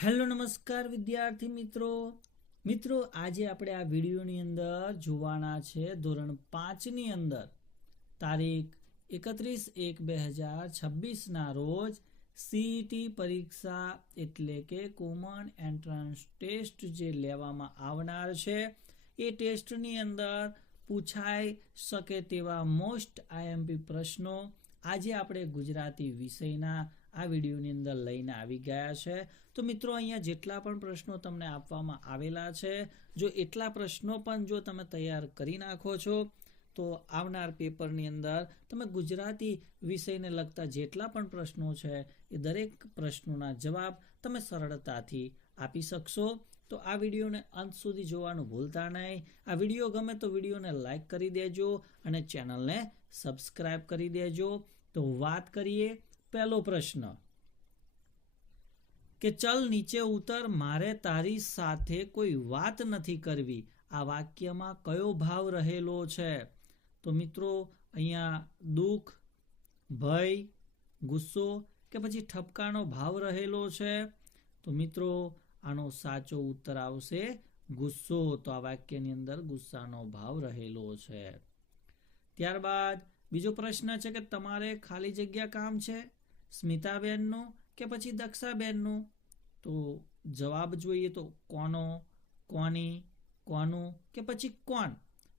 Hello નમસ્કાર વિદ્યાર્થી મિત્રો આજે આપણે આ વિડીયોની અંદર જોવાના છે ધોરણ 5 ની અંદર તારીખ 31/1/2026 ના રોજ સીઈટી પરીક્ષા એટલે કે કોમન એન્ટ્રન્સ ટેસ્ટ જે લેવામાં આવનાર છે એ ટેસ્ટની અંદર પૂછાઈ શકે તેવા મોસ્ટ આઈએમપી પ્રશ્નો આજે આપણે ગુજરાતી વિષયના આ વિડીયોની અંદર લઈને આવી ગયા છે। તો મિત્રો અહીંયા જેટલા પણ પ્રશ્નો તમને આપવામાં આવેલા છે જો એટલા પ્રશ્નો પણ જો તમે તૈયાર કરી નાખો છો તો આવનાર પેપરની અંદર તમે ગુજરાતી વિષયને લગતા જેટલા પણ પ્રશ્નો છે એ દરેક પ્રશ્નોના જવાબ તમે સરળતાથી આપી શકશો। તો આ વિડીયોને અંત સુધી જોવાનું ભૂલતા નહીં। આ વિડીયો ગમે તો વિડીયોને લાઈક કરી દેજો અને ચેનલને સબસ્ક્રાઈબ કરી દેજો। તો વાત કરીએ પહેલો પ્રશ્ન કે ચલ નીચે ઉતર, મારે તારી સાથે કોઈ વાત નથી કરવી। આ વાક્યમાં કયો ભાવ રહેલો છે? તો મિત્રો અહીંયા દુઃખ, ભય, ગુસ્સો કે પછી ઠપકાનો ભાવ રહેલો છે? તો મિત્રો આનો સાચો ઉત્તર આવશે ગુસ્સો। તો આ વાક્યની અંદર ગુસ્સાનો ભાવ રહેલો છે। ત્યારબાદ બીજો પ્રશ્ન છે કે તમારે ખાલી જગ્યા કામ છે સ્મિતાબેનનું કે પછી દક્ષાબેનનું? તો જવાબ જોઈએ તો કોનો, કોની, કોનું કે પછી કોણ?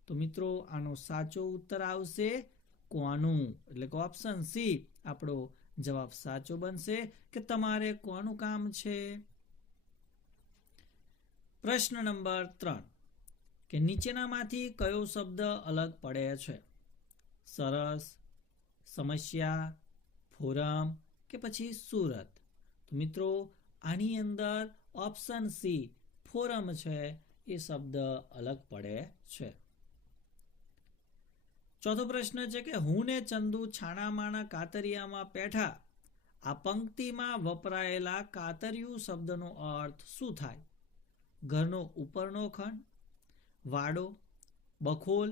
તો મિત્રો આનો સાચો ઉત્તર આવશે કોનું, એટલે કે ઓપ્શન સી આપણો જવાબ સાચો બનશે કે તમારે કોનું કામ છે। પ્રશ્ન નંબર 3 કે નીચેનામાંથી કયો શબ્દ અલગ પડે છે? સરસ, સમસ્યા, ફોરમ કે પછી સુરત? તો મિત્રો આની અંદર ઓપ્શન સી ફોરમ છે એ શબ્દ અલગ પડે છે। ચોથો પ્રશ્ન છે કે હું ને ચંદુ છાણામાણા કાતરિયામાં પેઠા। આ પંક્તિમાં વપરાયેલા કાતરિયું શબ્દનો અર્થ શું થાય? ઘરનો ઉપરનો ખંડ, વાડો, બખોલ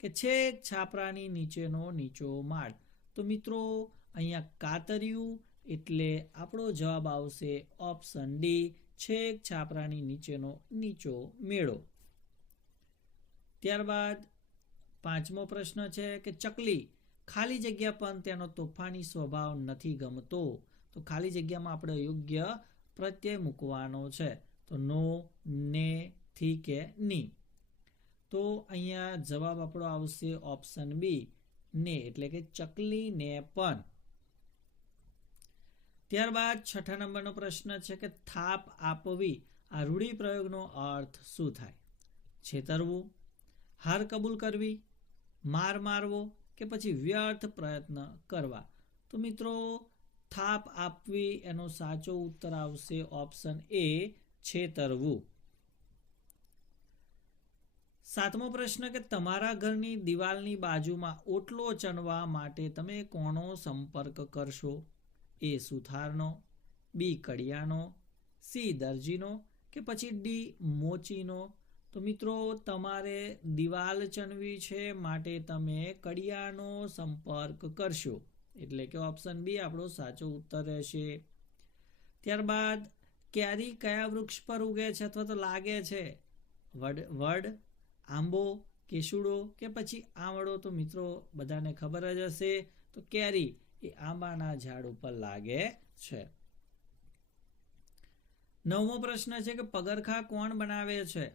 કે છેક છાપરાની નીચેનો નીચો માળ? તો મિત્રો અહીંયા કાતરિયું એટલે આપણો જવાબ આવશે ઓપ્શન ડી, છેક છાપરાની નીચેનો નીચો મેળો। ત્યારબાદ પાંચમો પ્રશ્ન છે કે ચકલી ખાલી જગ્યા પણ તેનો તોફાની સ્વભાવ નથી ગમતો। તો ખાલી જગ્યામાં આપણે યોગ્ય પ્રત્યય મૂકવાનો છે, તો નો, ને, થી કે ની? તો અહીંયા જવાબ આપણો આવશે ઓપ્શન બી, ને, એટલે કે ચકલી ને પણ। ત્યારબાદ છઠ્ઠા નંબરનો પ્રશ્ન છે કે થાપ આપવી આ રૂઢિપ્રયોગનો અર્થ શું થાય? છેતરવું, હાર કબૂલ કરવી, માર મારવો કે પછી વ્યર્થ પ્રયત્ન કરવા? તો મિત્રો થાપ આપવી એનો સાચો ઉત્તર આવશે ઓપ્શન એ, છેતરવું। સાતમો પ્રશ્ન કે તમારા ઘરની દિવાલની બાજુમાં ઓટલો ચણવા માટે તમે કોનો સંપર્ક કરશો? એ સુથારનો, બી કડિયાનો, સી દરજીનો કે પછી ડી મોચીનો? તો મિત્રો તમારે દિવાલ ચણવી છે માટે તમે કડિયાનો સંપર્ક કરશો, એટલે કે ઓપ્શન બી આપણો સાચો ઉત્તર રહેશે। ત્યારબાદ કેરી કયા વૃક્ષ પર ઉગે છે અથવા તો લાગે છે? વડ, આંબો, કેસુડો કે પછી આંવળો? તો મિત્રો બધાને ખબર જ હશે, તો કેરી એ આંબાના ઝાડ ઉપર લાગે છે। નવમો પ્રશ્ન છે કે પગરખાં કોણ બનાવે છે?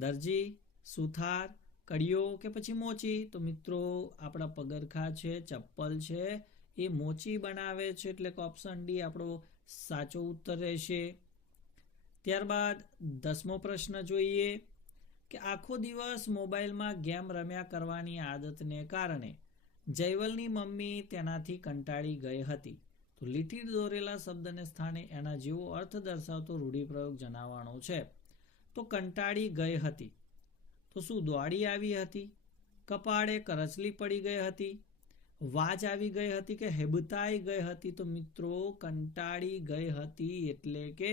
દરજી, સુથાર, કડિયો કે પછી મોચી? તો મિત્રો આપણા પગરખાં છે, ચપ્પલ છે એ મોચી બનાવે છે, એટલે કે ઓપ્શન ડી આપણો સાચો ઉત્તર રહેશે। ત્યારબાદ 10મો પ્રશ્ન જોઈએ કે આખો દિવસ મોબાઈલમાં ગેમ રમ્યા કરવાની આદતને કારણે જયવલની મમ્મી તેનાથી કંટાળી ગઈ હતી। તો લીટી દોરેલા શબ્દને સ્થાને એના જેવો અર્થ દર્શાવતો રૂઢિપ્રયોગ જણાવવાનો છે। તો કંટાળી ગઈ હતી, તો શું દોડી આવી હતી, કપાળે કરચલી પડી ગઈ હતી, વાજ આવી ગઈ હતી કે હેબતાઈ ગઈ હતી? તો મિત્રો કંટાળી ગઈ હતી એટલે કે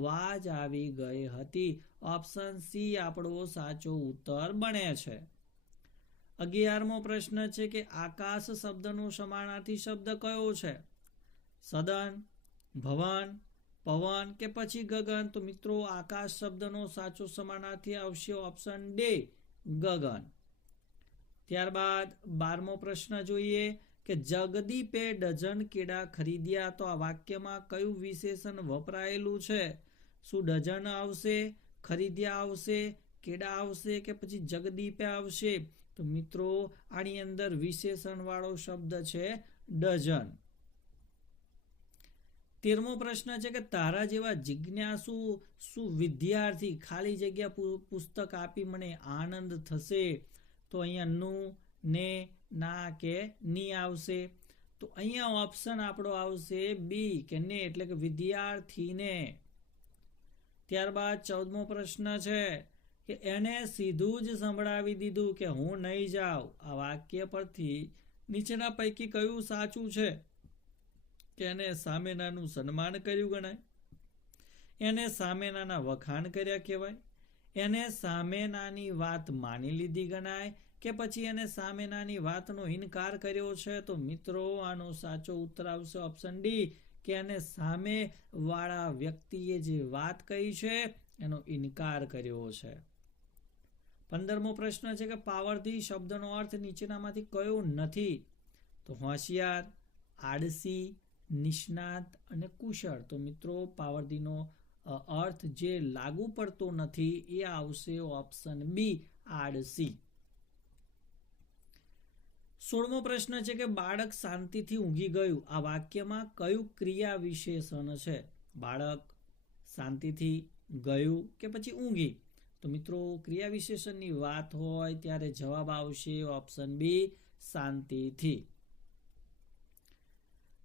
વાજ આવી ગઈ હતી। ઓપ્શન સી આપણો સાચો ઉત્તર બને છે। 11મો પ્રશ્ન છે કે આકાશ શબ્દનો સમાનાર્થી શબ્દ કયો છે? સદન, ભવન, પવન કે પછી ગગન? તો મિત્રો આકાશ શબ્દનો સાચો સમાનાર્થી આવશે ઓપ્શન ડી, ગગન. ત્યારબાદ 12મો પ્રશ્ન જોઈએ કે જગદીપે ડઝન કેળા ખરીદ્યા. તો આ વાક્યમાં કયું વિશેષણ વપરાયેલું છે? શું ડઝન આવશે, ખરીદ્યા આવશે, કેળા આવશે કે પછી જગદીપે આવશે? તો મિત્રો આની અંદર વિશેષણ વાળો શબ્દ છે ડઝન. 13મો પ્રશ્ન છે કે તારા જેવા જિજ્ઞાસુ વિદ્યાર્થી ખાલી જગ્યા પુસ્તક આપી મને આનંદ થશે. તો અહીંયા નું, ને, ના કે ની આવશે. તો અહીંયા ઓપ્શન આપણો આવશે બી કે ને, એટલે કે વિદ્યાર્થીને. ત્યારબાદ 14મો પ્રશ્ન છે કે એને સીધું જ સંભળાવી દીધું કે હું નહીં જાઉં. આ વાક્ય પરથી નીચેના પૈકી કયું સાચું છે? કે એને સામેનાનું સન્માન કર્યું ગણાય, એને સામેનાના વખાણ કર્યા કહેવાય, એને સામેનાની વાત માની લીધી ગણાય કે પછી એને સામેનાની વાતનો ઇનકાર કર્યો છે? તો મિત્રો આનો સાચો ઉત્તર આવશે ઓપ્શન ડી, કે એને સામે વાળા વ્યક્તિએ જે વાત કહી છે એનો ઇનકાર કર્યો છે. 15મો પ્રશ્ન છે કે પાવરથી શબ્દનો અર્થ નીચેનામાંથી કયો નથી? તો હોશિયાર, આળસી, નિષ્ણાત અને કુશળ. તો મિત્રો પાવરધીનો અર્થ જે લાગુ પડતો નથી એ આવશે ઓપ્શન બી, આળસી. 16મો પ્રશ્ન છે કે બાળક શાંતિથી ઊંઘી ગયું. આ વાક્યમાં કયું ક્રિયા વિશેષણ છે? બાળક, શાંતિથી, ગયું કે પછી ઊંઘી? તો મિત્રો ક્રિયા વિશેષણની વાત હોય ત્યારે જવાબ આવશે ઓપ્શન બી, શાંતિથી.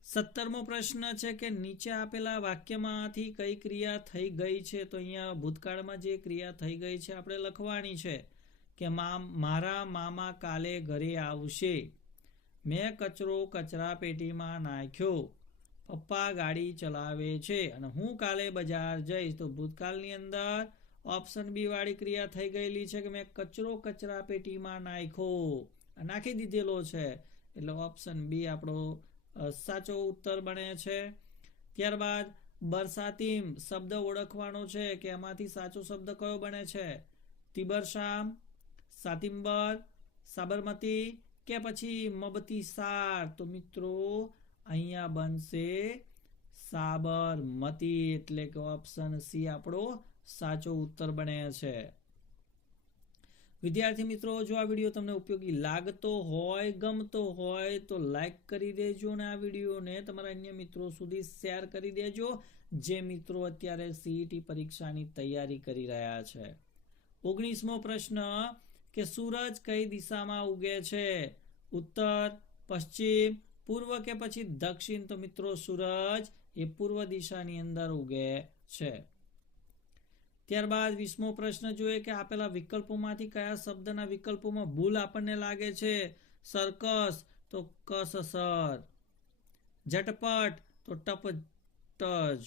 17મો પ્રશ્ન છે કે નીચે આપેલા વાક્યમાંથી કઈ ક્રિયા થઈ ગઈ છે? તો અહીંયા ભૂતકાળમાં જે ક્રિયા થઈ ગઈ છે આપણે લખવાની છે કે મારા મામા કાલે ઘરે આવશે, મેં કચરો કચરા પેટીમાં નાખ્યો, પપ્પા ગાડી ચલાવે છે અને હું કાલે બજાર જઈશ. તો ભૂતકાળની અંદર ઓપ્શન બી વાળી ક્રિયા થઈ ગયેલી છે કે મેં કચરો કચરા પેટીમાં નાખી દીધેલો છે, એટલે ઓપ્શન બી આપણો સાચો ઉત્તર બને છે. ત્યારબાદ બરસાતીમ શબ્દ ઓળખવાનો છે કે એમાંથી સાચો શબ્દ કયો બને છે? તિબરશામ, સાતિમ્બર, સાબરમતી કે પછી મબતીસાર? તો મિત્રો અહીંયા બનશે સાબરમતી, એટલે કે ઓપ્શન સી આપણો સાચો ઉત્તર બને છે. વિદ્યાર્થી મિત્રો, જો આ વિડીયો તમને ઉપયોગી લાગતો હોય, ગમતો હોય તો લાઈક કરી દેજો અને આ વિડીયોને તમારા અન્ય મિત્રો સુધી શેર કરી દેજો જે મિત્રો અત્યારે સીઈટી પરીક્ષાની તૈયારી કરી રહ્યા છે. 19મો પ્રશ્ન કે સૂરજ કઈ દિશામાં ઉગે છે? ઉત્તર, પશ્ચિમ, પૂર્વ કે પછી દક્ષિણ? તો મિત્રો સૂરજ એ પૂર્વ દિશાની અંદર ઉગે છે. ત્યારબાદ 20મો પ્રશ્ન જોઈએ કે આપેલા વિકલ્પોમાંથી કયા શબ્દના વિકલ્પોમાં ભૂલ આપણને લાગે છે? સર્કસ તો કસસર, ઝટપટ તો ટપટજ,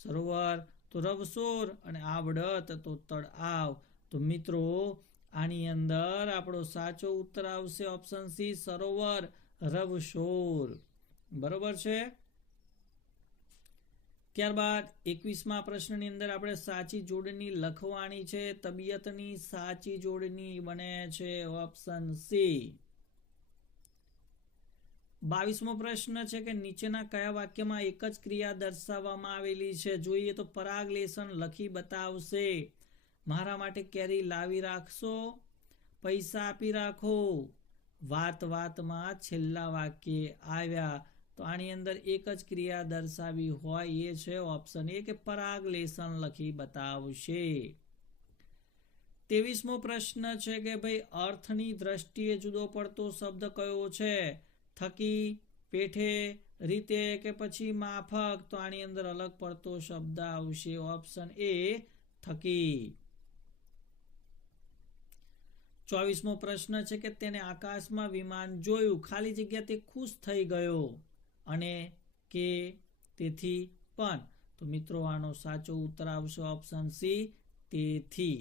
સરોવર તો રવસોર અને આવડત તો તળાવ. તો મિત્રો આની અંદર આપણો સાચો ઉત્તર આવશે ઓપ્શન સી, સરોવર, રવસોર. બરોબર છે. ત્યારબાદ 21મા પ્રશ્નની અંદર આપણે સાચી જોડણી લખવાની છે. તબિયતની સાચી જોડણી બને છે ઓપ્શન સી. 22મો પ્રશ્ન છે કે નીચેના કયા વાક્યમાં એક જ ક્રિયા દર્શાવવામાં આવેલી છે? જોઈએ તો પરાગલેશન લખી બતાવશે. મારા માટે કેરી લાવી રાખશો, પૈસા આપી રાખો, વાત વાતમાં છેલ્લા વાક્ય આવ્યા. તો આની અંદર એક જ ક્રિયા દર્શાવી હોય એ છે ઓપ્શન એ, કે પરાગલેશન લખી બતાવશે. 23મો પ્રશ્ન છે કે ભાઈ અર્થની દ્રષ્ટિએ જુદો પડતો શબ્દ કયો છે? થકી, પેઠે, રીતે કે પછી માફક? તો આની અંદર અલગ પડતો શબ્દ આવશે ઓપ્શન એ, થકી. 24મો પ્રશ્ન છે કે તેને આકાશમાં વિમાન જોયું, ખાલી જગ્યા તે ખુશ થઈ ગયો અને કે તેથી પણ? તો મિત્રો આનો સાચો ઉત્તર આવશે ઓપ્શન સી, તેથી.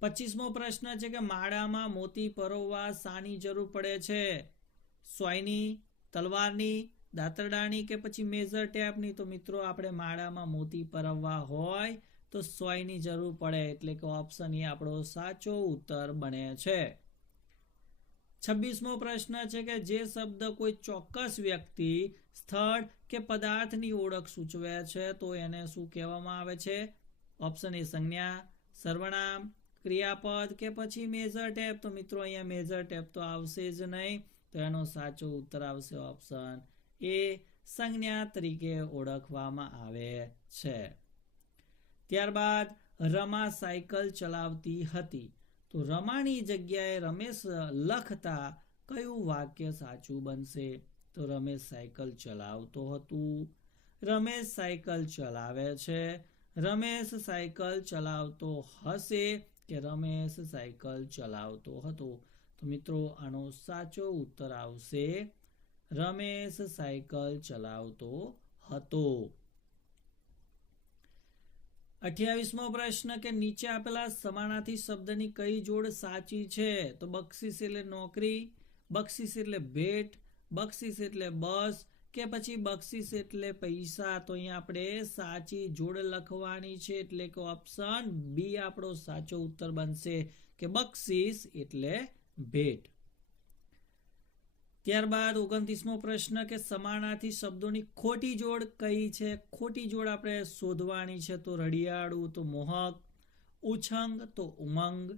25મો પ્રશ્ન છે કે માળામાં મોતી પરોવવા શાની જરૂર પડે છે? સોયની, તલવારની, દાંતરડાની કે પછી મેજર ટેપની? તો મિત્રો આપણે માળામાં મોતી પરવવા હોય તો સોયની જરૂર પડે, એટલે કે ઓપ્શન એ આપણો સાચો ઉત્તર બને છે. 26મો પ્રશ્ન છે કે જે શબ્દ કોઈ ચોક્કસ વ્યક્તિ, સ્થળ કે પદાર્થની ઓળખ સૂચવે છે તો એને શું કહેવામાં આવે છે? ઓપ્શન એ સંજ્ઞા, સર્વનામ, ક્રિયાપદ કે પછી મેજર ટેપ? તો મિત્રો અહીંયા મેજર ટેપ તો આવશે જ નહીં, તો એનો સાચો ઉત્તર આવશે ઓપ્શન એ, સંજ્ઞા તરીકે ઓળખવામાં આવે છે. ત્યારબાદ રમા સાયકલ ચલાવતી હતી, તો રમાની જગ્યાએ રમેશ લખતા કયું વાક્ય સાચું બનશે? તો રમેશ સાયકલ ચલાવતો હતું, રમેશ સાયકલ ચલાવે છે, રમેશ સાયકલ ચલાવતો હશે કે રમેશ સાયકલ ચલાવતો હતો? તો મિત્રો આનો સાચો ઉત્તર આવશે રમેશ સાયકલ ચલાવતો હતો. 28મો પ્રશ્ન કે નીચે આપેલા સમાનાર્થી શબ્દની કઈ જોડ સાચી છે? તો બક્ષીસ એટલે નોકરી, બક્ષીસ એટલે ભેટ, બક્ષીસ એટલે બસ કે પછી બક્ષીસ એટલે પૈસા? તો અહીંયા આપણે સાચી જોડ લખવાની છે, એટલે કે ઓપ્શન બી આપણો સાચો ઉત્તર બનશે કે બક્ષીસ એટલે ભેટ. ત્યારબાદ 29મો પ્રશ્ન કે સમાનાર્થી શબ્દોની ખોટી જોડ કઈ છે? ખોટી જોડ આપણે શોધવાની છે. તો રડિયાળું તો મોહક, ઉછંગ તો ઉમંગ,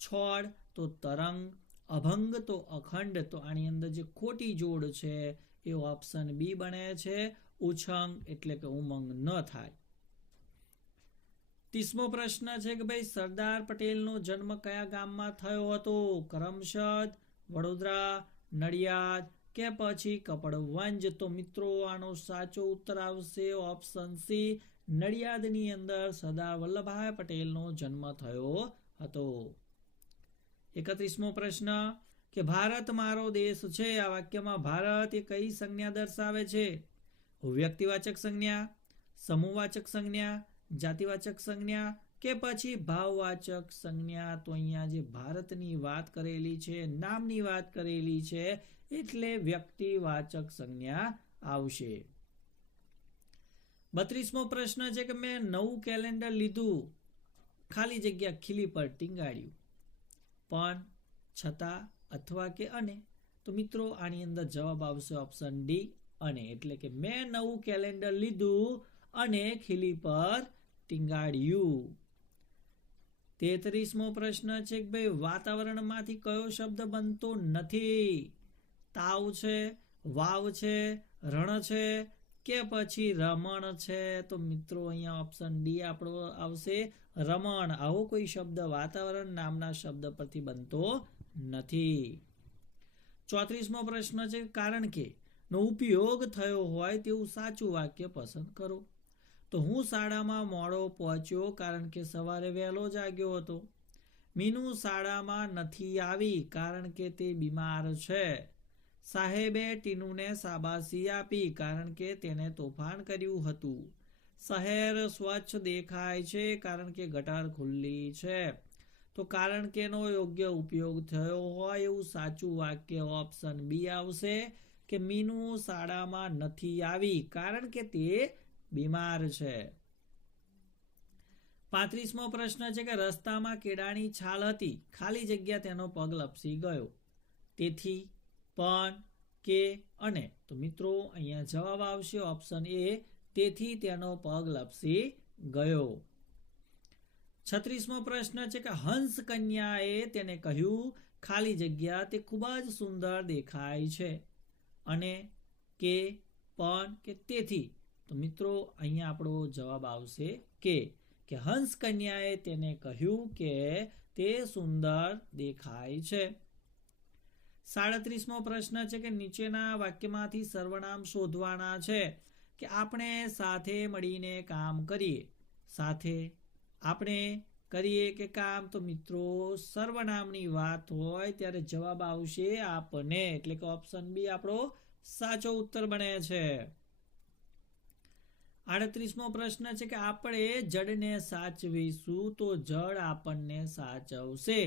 છોડ તો તરંગ, અભંગ તો અખંડ. તો આની અંદર જે ખોટી જોડ છે એ ઓપ્શન બી બને છે, ઉછંગ એટલે કે ઉમંગ ન થાય. 30મો પ્રશ્ન છે કે ભાઈ સરદાર પટેલનો જન્મ કયા ગામમાં થયો હતો? કરમસદ, વડોદરા, નડિયાદ કે પછી કપડવંજ? તો મિત્રો આનો સાચો ઉત્તર આવશે ઓપ્શન સી, નડિયાદની અંદર સરદાર વલ્લભભાઈ પટેલનો જન્મ થયો હતો. 31મો પ્રશ્ન કે ભારત મારો દેશ છે, આ વાક્યમાં ભારત એ કઈ સંજ્ઞા દર્શાવે છે? વ્યક્તિવાચક સંજ્ઞા, સમૂહવાચક સંજ્ઞા, જાતિવાચક સંજ્ઞા કે પછી ભાવવાચક સંજ્ઞા? તો અહીંયા જે ભારતની વાત કરેલી છે, નામની વાત કરેલી છે, એટલે વ્યક્તિવાચક સંજ્ઞા આવશે. 32મો પ્રશ્ન છે કે મેં નવું કેલેન્ડર લીધું, ખાલી જગ્યા ખીલી પર ટીંગાડ્યું, પણ, છતાં, અથવા કે અને? તો મિત્રો આની અંદર જવાબ આવશે ઓપ્શન ડી, અને. એટલે કે મેં નવું કેલેન્ડર લીધું અને ખીલી પર ટીંગાડ્યું. 33મો પ્રશ્ન છે કે ભાઈ વાતાવરણમાંથી કયો શબ્દ બનતો નથી? તાવ છે, વાવ છે, રણ છે કે પછી રમણ છે? તો મિત્રો અહીંયા ઓપ્શન ડી આપણો આવશે, રમણ. આવો કોઈ શબ્દ વાતાવરણ નામના શબ્દ પરથી બનતો નથી. 34મો પ્રશ્ન છે કારણ કે નો ઉપયોગ થયો હોય તેવું સાચું વાક્ય પસંદ કરો. તો હું શાળામાં મોડો પહોંચ્યો કારણ કે સવારે વહેલો જાગ્યો હતો. મીનુ શાળામાં નથી આવી કારણ કે તે બીમાર છે. સાહેબે ટીનુને શાબાશી આપી કારણ કે તેને તોફાન કર્યું હતું. શહેર સ્વચ્છ દેખાય છે કારણ કે ગટર ખુલ્લી છે. તો કારણ કે નો યોગ્ય ઉપયોગ થયો હોય એવું સાચું વાક્ય ઓપ્શન બી આવશે કે મીનુ શાળામાં નથી આવી કારણ કે તે બીમાર છે. 35મો પ્રશ્ન છે કે રસ્તામાં કેળાની છાલ હતી, ખાલી જગ્યા તેનો પગ લપસી ગયો. તેથી, પણ, કે, અને? તો મિત્રો અહીંયા જવાબ આવશે ઓપ્શન એ, તેથી તેનો પગ લપસી ગયો. 36મો પ્રશ્ન છે કે હંસ કન્યાએ તેને કહ્યું ખાલી જગ્યા તે ખૂબ જ સુંદર દેખાય છે, અને, કે, પણ, કે તેથી? તો મિત્રો અહીંયા આપણો જવાબ આવશે કે હંસ કન્યાએ તેને કહ્યું કે તે સુંદર દેખાય છે. 37મો પ્રશ્ન છે કે નીચેના વાક્યમાંથી સર્વનામ શોધવાના છે કે આપણે સાથે મળીને કામ કરીએ. સાથે, આપણે, કરીએ કે કામ? તો મિત્રો સર્વનામની વાત હોય ત્યારે જવાબ આવશે આપને, એટલે કે ઓપ્શન બી આપણો સાચો ઉત્તર બને છે. 38મો પ્રશ્ન છે કે આપણે જડને સાચવીશું તો જડ આપણને સાચવશે.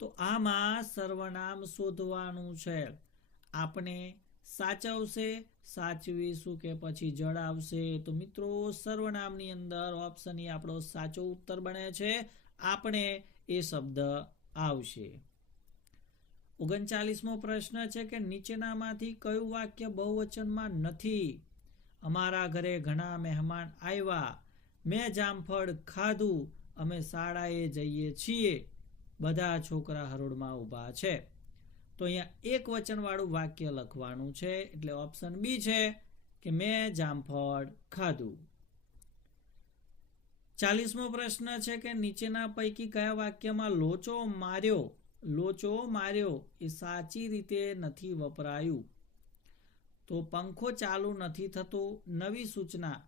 તો આમાં સર્વનામ શોધવાનું છે. આપણે, સાચવશે, સાચવીશું કે પછી જળ આવશે? તો મિત્રો સર્વનામની અંદર ઓપ્શન એ આપણો સાચો ઉત્તર બને છે. આપણે એ શબ્દ આવશે. 39મો પ્રશ્ન છે કે નીચેનામાંથી કયું વાક્ય બહુવચનમાં નથી? અમારા ઘરે ઘણા મહેમાન આવ્યા, મેં જામફળ ખાધું, અમે શાળાએ જઈએ છીએ, બધા છોકરા હરોળમાં ઊભા છે. તો અહીંયા એક વચનવાળું વાક્ય લખવાનું છે, એટલે ઓપ્શન બી છે કે મેં જામફળ ખાધું. 40મો પ્રશ્ન છે કે નીચેના પૈકી કયા વાક્યમાં લોચો માર્યો એ સાચી રીતે નથી વપરાયું? તો પંખો ચાલુ નથી થતો, નવી સૂચના,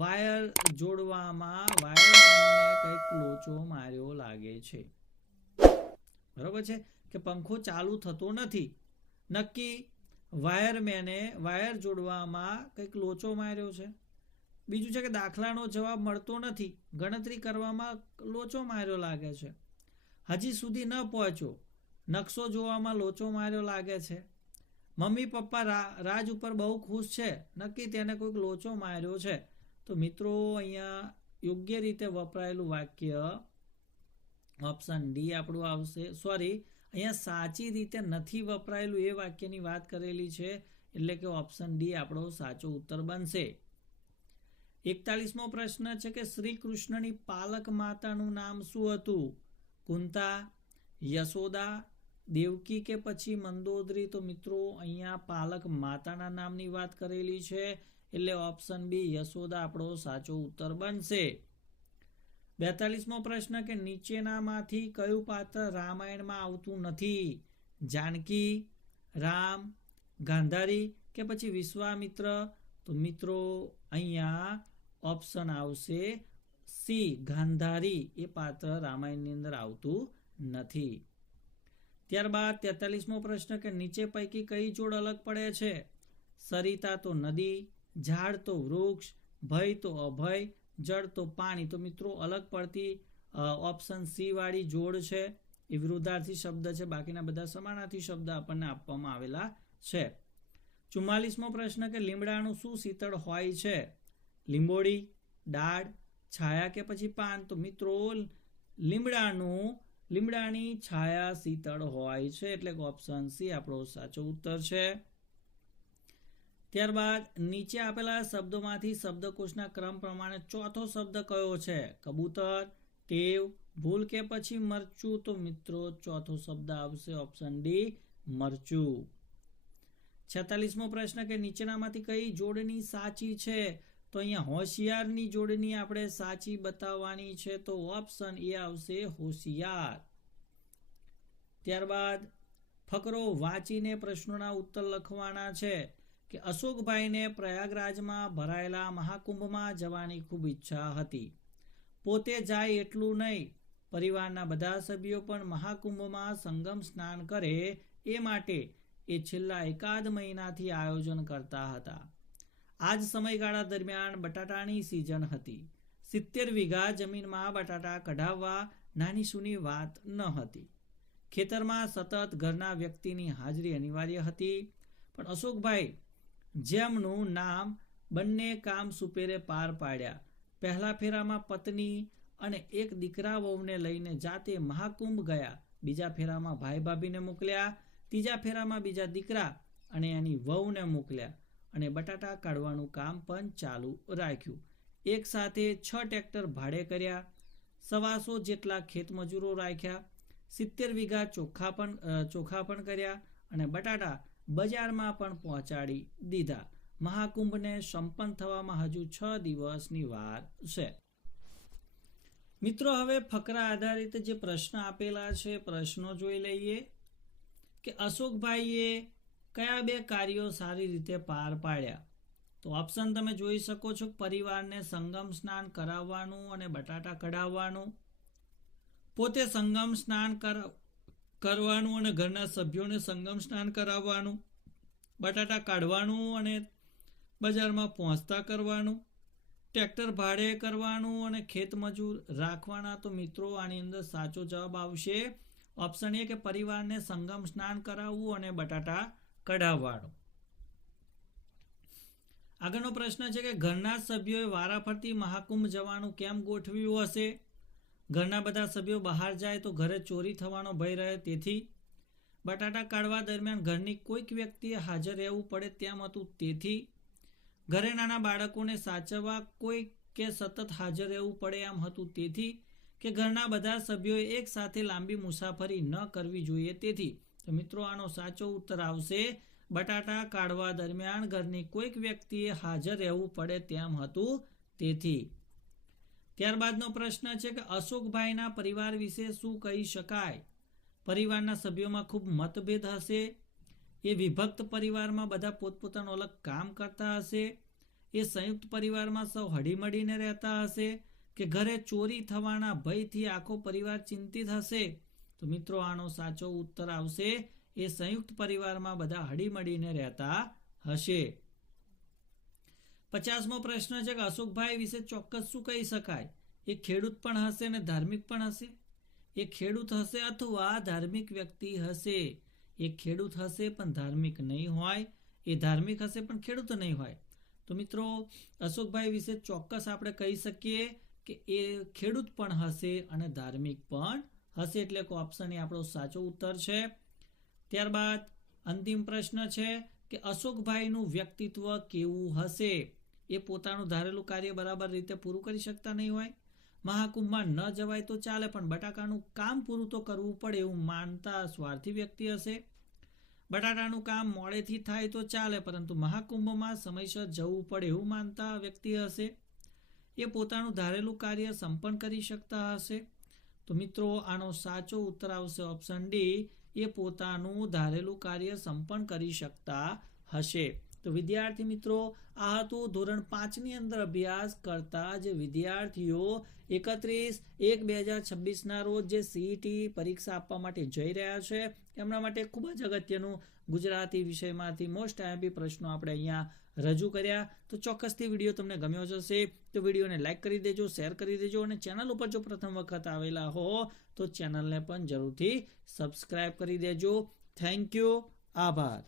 વાયર જોડવામાં વાયરમેનને કંઈક લોચો માર્યો લાગે છે. બરોબર છે કે પંખો ચાલુ થતો નથી, નક્કી વાયરમેને વાયર જોડવામાં કંઈક લોચો માર્યો છે. બીજું છે કે દાખલાનો જવાબ મળતો નથી, ગણતરી કરવામાં લોચો માર્યો લાગે છે. હજી સુધી ન પહોંચ્યો, નકશો જોવામાં લોચો માર્યો લાગે છે. મમ્મી પપ્પા રાજ ઉપર બહુ ખુશ છે, નક્કી તેને કોઈક લોચો માર્યો છે. તો મિત્રો અહીંયા યોગ્ય રીતે વપરાયેલું વાક્ય ઓપ્શન ડી આપણું આવશે. અહીંયા સાચી રીતે નથી વપરાયેલું એ વાક્યની વાત કરેલી છે, એટલે કે ઓપ્શન ડી આપણો સાચો ઉત્તર બનશે. 41મો પ્રશ્ન છે કે શ્રી કૃષ્ણની પાલક માતાનું નામ શું હતું? કુંતા, યશોદા, દેવકી કે પછી મંદોદરી? તો મિત્રો અહીંયા પાલક માતાના નામની વાત કરેલી છે, એટલે ઓપ્શન બી યશોદા આપણો સાચો ઉત્તર બનશે. 42મો પ્રશ્ન કે નીચેનામાંથી કયું પાત્ર રામાયણમાં આવતું નથી? જાનકી, રામ, ગાંધારી કે પછી વિશ્વામિત્ર? તો મિત્રો અહીંયા ઓપ્શન આવશે સી, ગાંધારી એ પાત્ર રામાયણની અંદર આવતું નથી. ત્યારબાદ 43મો પ્રશ્ન કે નીચે પૈકી કઈ જોડ અલગ પડે છે? સરિતા તો નદી, ઝાડ તો વૃક્ષ, ભય તો અભય, જળ તો પાણી. તો મિત્રો અલગ પડતી ઓપ્શન સી વાળી જોડ છે એ વિરુદ્ધાર્થી શબ્દ છે, બાકીના બધા સમાનાર્થી શબ્દ આપણને આપવામાં આવેલા છે. 44મો પ્રશ્ન કે લીમડાનું શું શીતળ હોય છે? લીંબોડી, ડાળ, છાયા કે પછી પાન? તો મિત્રો લીમડાની છાયા શીતળ હોય છે, એટલે ઓપ્શન સી આપણો સાચો ઉત્તર છે. ત્યારબાદ નીચે આપેલા શબ્દોમાંથી શબ્દકોશના ક્રમ પ્રમાણે ચોથો શબ્દ કયો છે? કબૂતર, ટેવ, ભૂલ કે પછી મરચું? તો મિત્રો ચોથો શબ્દ આવશે ઓપ્શન ડી, મરચું. 46મો પ્રશ્ન કે નીચેનામાંથી કઈ જોડણી સાચી છે? તો અહીંયા હોશિયારની જોડણી આપણે સાચી બતાવવાની છે, તો ઓપ્શન એ આવશે હોશિયાર. ત્યારબાદ ફકરો વાંચીને પ્રશ્નોના ઉત્તર લખવાના છે કે અશોકભાઈને પ્રયાગરાજમાં ભરાયેલા મહાકુંભમાં જવાની ખૂબ ઈચ્છા હતી. પોતે જાય એટલું નહીં, પરિવારના બધા સભ્યો પણ મહાકુંભમાં સંગમ સ્નાન કરે એ માટે એ છેલ્લા એકાદ મહિનાથી આયોજન કરતા હતા. આ જ સમયગાળા દરમિયાન બટાટાની સિઝન હતી. 70 વીઘા જમીનમાં બટાટા કઢાવવા નાની સૂની વાત ન હતી. ખેતરમાં સતત ઘરના વ્યક્તિની હાજરી અનિવાર્ય હતી, પણ અશોકભાઈ જેમનું નામ બંને કામ સુપેરે પાર પાડ્યા. પહેલા ફેરામાં પત્ની અને એક દીકરા વહુને લઈને જાતે મહાકુંભ ગયા. બીજા ફેરામાં ભાઈ ભાભીને મોકલ્યા. ત્રીજા ફેરામાં બીજા દીકરા અને એની વહુને મોકલ્યા અને બટાટા કાઢવાનું કામ પણ ચાલુ રાખ્યું. એક સાથે 6 ટ્રેક્ટર ભાડે કર્યા, 125 જેટલા ખેતમજૂરો રાખ્યા, 70 વીઘા ચોખા પણ કર્યા અને બટાટા બજારમાં પણ પહોંચાડી દીધા. મહાકુંભને સંપન્ન થવામાં હજુ 6 દિવસની વાર છે. મિત્રો હવે ફકરા આધારિત જે પ્રશ્ન આપેલા છે, પ્રશ્નો જોઈ લઈએ કે અશોકભાઈએ કયા 2 કાર્યો સારી રીતે પાર પાડ્યા? તો ઓપ્શન તમે જોઈ શકો છો, પરિવારને સંગમ સ્નાન કરાવવાનું અને બટાટા કઢાવવાનું. પોતે સંગમ સ્નાન કરવાનું અને ઘરના સભ્યોને સંગમ સ્નાન કરાવવાનું, બટાટા કાઢવાનું અને બજારમાં પહોંચતા કરવાનું, ટ્રેક્ટર ભાડે કરવાનું અને ખેતમજૂર રાખવાના. તો મિત્રો આની અંદર સાચો જવાબ આવશે ઓપ્શન એ કે પરિવારને સંગમ સ્નાન કરાવવું અને બટાટા કઢાવવાનું. આગળનો પ્રશ્ન છે કે ઘરના સભ્યોએ વારાફરતી મહાકુંભ જવાનું કેમ ગોઠવ્યું હશે? ઘરના બધા સભ્યો બહાર જાય તો ઘરે ચોરી થવાનો ભય રહે તેથી. બટાટા કાઢવા દરમિયાન ઘરની કોઈક વ્યક્તિએ હાજર રહેવું પડે તેમ હતું તેથી. ઘરે નાના બાળકોને સાચવવા કોઈ કે સતત હાજર રહેવું પડે એમ હતું તેથી. કે ઘરના બધા સભ્યોએ એક સાથે લાંબી મુસાફરી ન કરવી જોઈએ તેથી. તો મિત્રો આનો સાચો ઉત્તર આવશે બટાટા કાઢવા દરમિયાન ઘરની કોઈક વ્યક્તિએ હાજર રહેવું પડે તેમ હતું તેથી. ત્યારબાદનો પ્રશ્ન છે કે અશોકભાઈના પરિવાર વિશે શું કહી શકાય? પરિવારના સભ્યોમાં ખૂબ મતભેદ હશે. એ વિભક્ત પરિવારમાં બધા પોતપોતાનું અલગ કામ કરતા હશે. એ સંયુક્ત પરિવારમાં સૌ હળીમળીને રહેતા હશે. કે ઘરે ચોરી થવાના ભયથી આખો પરિવાર ચિંતિત હશે. તો મિત્રો આનો સાચો ઉત્તર આવશે એ સંયુક્ત પરિવારમાં બધા હળીમળીને રહેતા હશે. 50મો પ્રશ્ન છે કે અશોકભાઈ વિશે ચોક્કસ શું કહી શકાય? એ ખેડૂત પણ હશે અને ધાર્મિક પણ હશે. એ ખેડૂત હશે અથવા ધાર્મિક વ્યક્તિ હશે. એ ખેડૂત હશે પણ ધાર્મિક નહીં હોય. એ ધાર્મિક હશે પણ ખેડૂત નહીં હોય. તો મિત્રો અશોકભાઈ વિશે ચોક્કસ આપણે કહી શકીએ કે એ ખેડૂત પણ હશે અને ધાર્મિક પણ હશે. એટલે કે ઓપ્શન એ આપણો સાચો ઉત્તર છે. ત્યારબાદ અંતિમ પ્રશ્ન છે કે અશોકભાઈનું વ્યક્તિત્વ કેવું હશે? એ પોતાનું ધારેલું કાર્ય બરાબર રીતે પૂરું કરી શકતા નહીં હોય. મહાકુંભમાં ન જવાય તો ચાલે પણ બટાકાનું કામ પૂરું તો કરવું પડે એવું માનતા સ્વાર્થી વ્યક્તિ હશે. બટાટાનું કામ મોડેથી થાય તો ચાલે પરંતુ મહાકુંભમાં સમયસર જવું પડે એવું માનતા વ્યક્તિ હશે. એ પોતાનું ધારેલું કાર્ય સંપન્ન કરી શકતા હશે. તો મિત્રો આનો સાચો ઉત્તર આવશે ઓપ્શન ડી. એ પોતાનું ધારેલું કાર્ય સંપન્ન કરી શકતા હશે. તો વિદ્યાર્થી મિત્રો આ હતું ધોરણ 5ની અંદર અભ્યાસ કરતા જે વિદ્યાર્થીઓ 31/1/2026ના રોજ જે સીઈટી પરીક્ષા આપવા માટે જઈ રહ્યા છે એમના માટે ખૂબ જ અગત્યનું ગુજરાતી વિષયમાંથી મોસ્ટ આઈએમપી પ્રશ્નો આપણે અહીંયા રજૂ કર્યા. તો ચોક્કસથી વિડીયો તમને ગમ્યો હશે તો વિડીયોને લાઇક કરી દેજો, શેર કરી દેજો અને ચેનલ ઉપર જો પ્રથમ વખત આવેલા હો તો ચેનલને પણ જરૂરથી સબસ્ક્રાઇબ કરી દેજો. Thank you. આભાર.